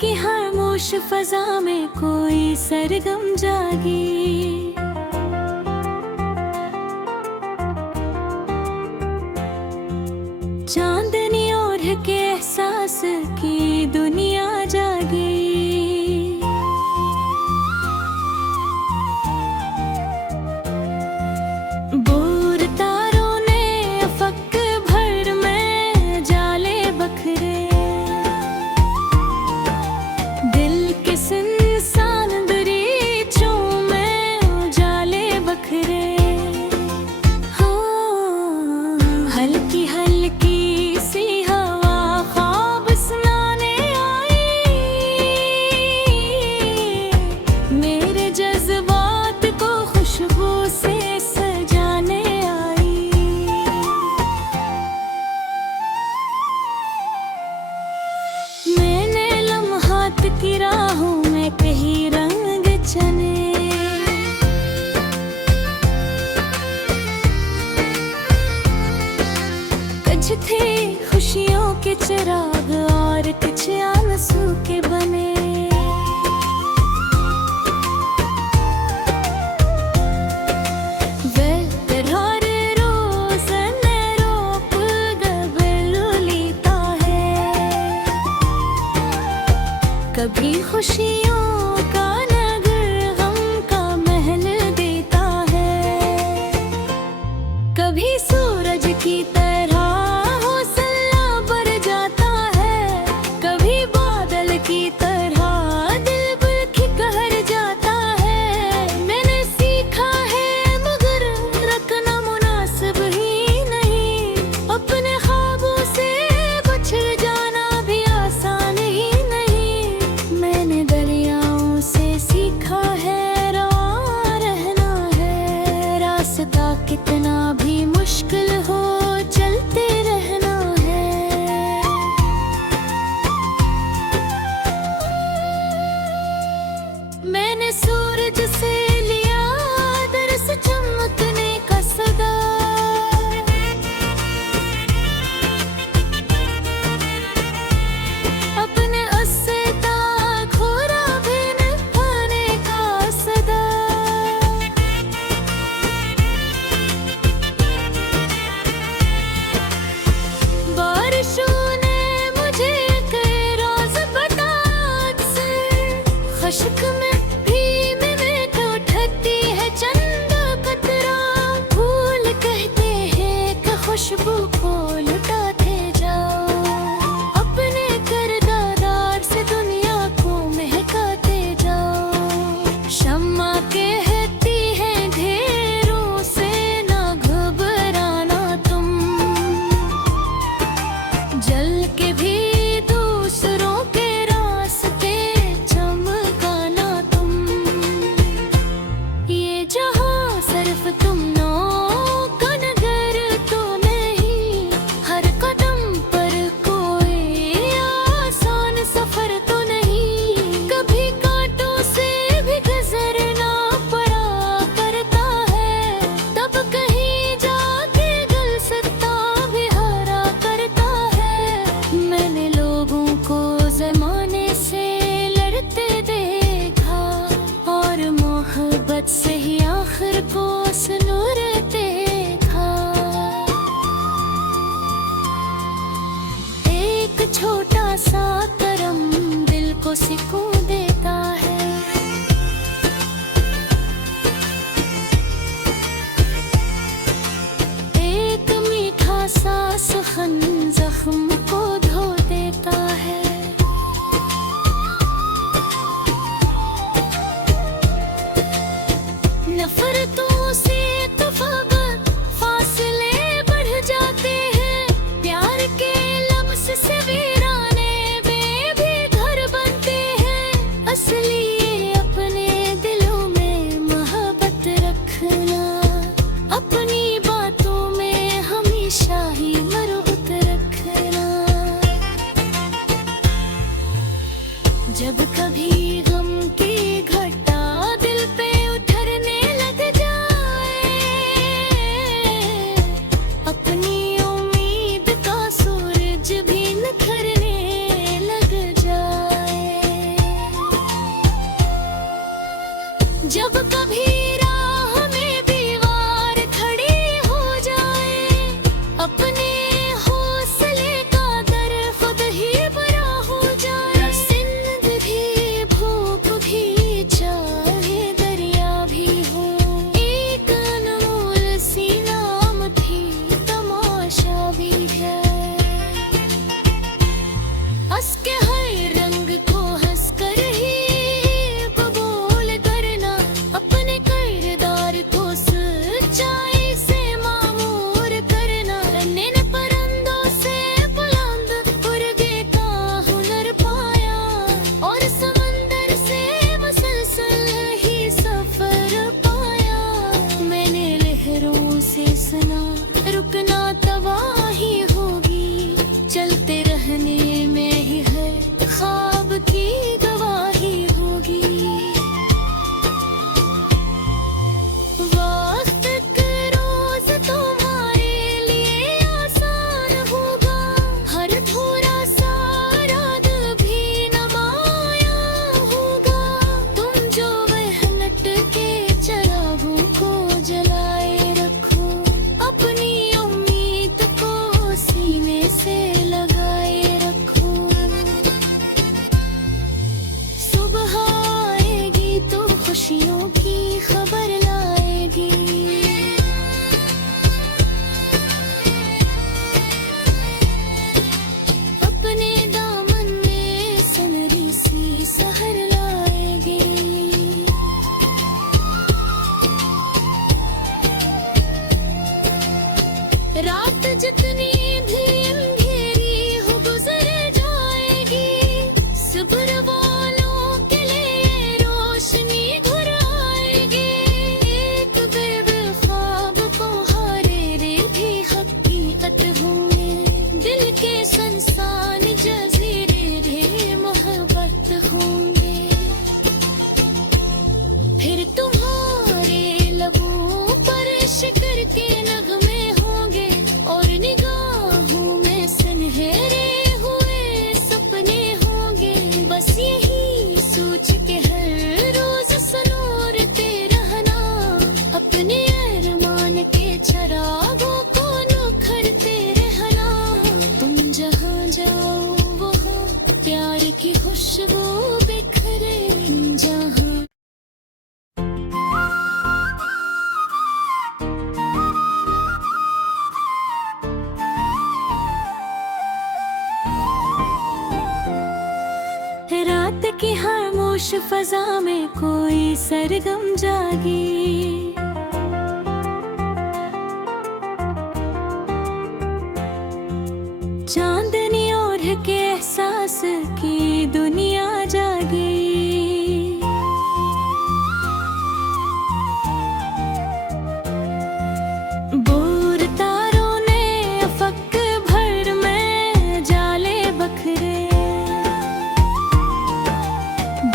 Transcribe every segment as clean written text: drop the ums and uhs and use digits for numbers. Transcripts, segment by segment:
की खामोश फजा में कोई सरगम जागी। चांदनी ओढ़ के एहसास की दुनिया जागी। बोर तारों ने अफक भर में जाले बखरे। दिल के सुनसान दरीचों में उजाले बखरे। हल्की हल्की सी हवा ख्वाब सुनाने आई। मेरे जज्बात को खुशबू से सजाने आई। मैंने लम्हात की राहों में कहीं रंग चने। कुछ थे खुशियों के चिराग और कुछ आंसू के बने। बेकरार रोज़न रोप गबल लेता है। कभी खुशियों का नगर गम का महल देता है। कभी सूरज की तरह हौसला बढ़ जाता है। कभी बादल की तरह दिल बल्कि कहर जाता है। मैंने सीखा है मगर रखना मुनासिब ही नहीं। अपने ख्वाबों से बिछड़ जाना भी आसान ही नहीं। मैंने दरियाओं से सीखा है रवां रहना है। रास्ता कितना भी मुश्किल हो चलते रहना है। मैंने सूरज से लिया दरस चमकने का सदा। अपने उससे ताक खोरा भी निभाने का सदा। बारिशों ने मुझे कई रोज बताया से खश्क में भी जब कभी राह में दीवार खड़ी हो जाए, अपने हौसले का दर खुद ही बड़ा हो जाए। सिंध भी, भूख भी, चाहे दरिया भी हो, एक अनमोल सी नाम थी, तमाशा भी है। हंस के हर रंग को हंस कर ही कबूल करना, अपने किरदार को सच्चाई से मामूर करना। नन्हे परिंदों से बुलंद उड़ने का हुनर पाया, और समंदर से मुसलसल ही सफर पाया। मैंने लहरों से सुना, रुकना तबाही होगी, चलते रहने में ही हर ख्वाब की गवाही होगी। वक्त का रोज तुम्हारे लिए आसान होगा, हर थोड़ा सा रात भी नमाया होगा। तुम जो मेहनत के चिरागों को जलाए रखो, अपनी उम्मीद को सीने से लगाए रखो। सुबह आएगी तो खुशियों की खबर लाएगी। अपने दामन में सनरी सी सहर लाएगी। रात जितनी भी अंधेरी हो गुजर जाएगी, सब्र वालों के लिए रोशनी घर आएगी। एक बेख्वाब को हारे रे भी हकीकत होंगे, दिल के संसान जजीरे रे मोहब्बत होंगे। फिर तुम्हारे लबों पर शिकर के नगमे होंगे, और निगाहों में सुनहरे हुए सपने होंगे। बस यही सोच के हर रोज सनोरते रहना, अपने अरमान के चिरागों को निखरते रहना। तुम जहाँ जाओ वहाँ प्यार की खुशबू बिखरे जहाँ। रात की खामोश फजा में कोई सरगम जागी, चांदनी ओढ़ के एहसास की दुनिया जागी। बोर तारों ने अफक भर में जाले बखरे,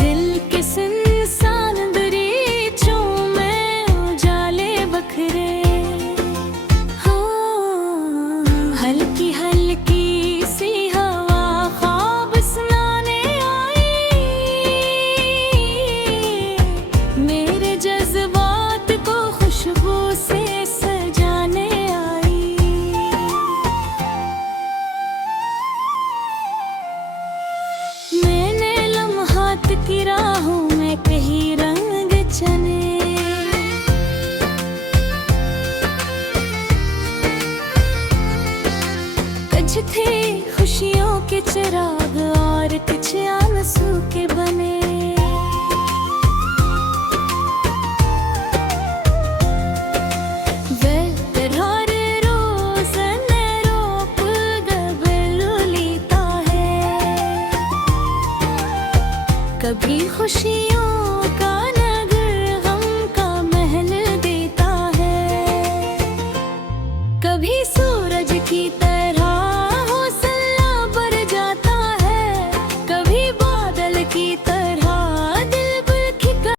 दिल के सुनसान दरीचों में उजाले बखरे। हाँ, हल्की हल्की सी हवा ख्वाब सुनाने आई, मेरे जज्बात को खुशबू से सजाने आई। मैंने लम्हात की राहों में कहीं रंग चने, कुछ थे खुशियों के चिराग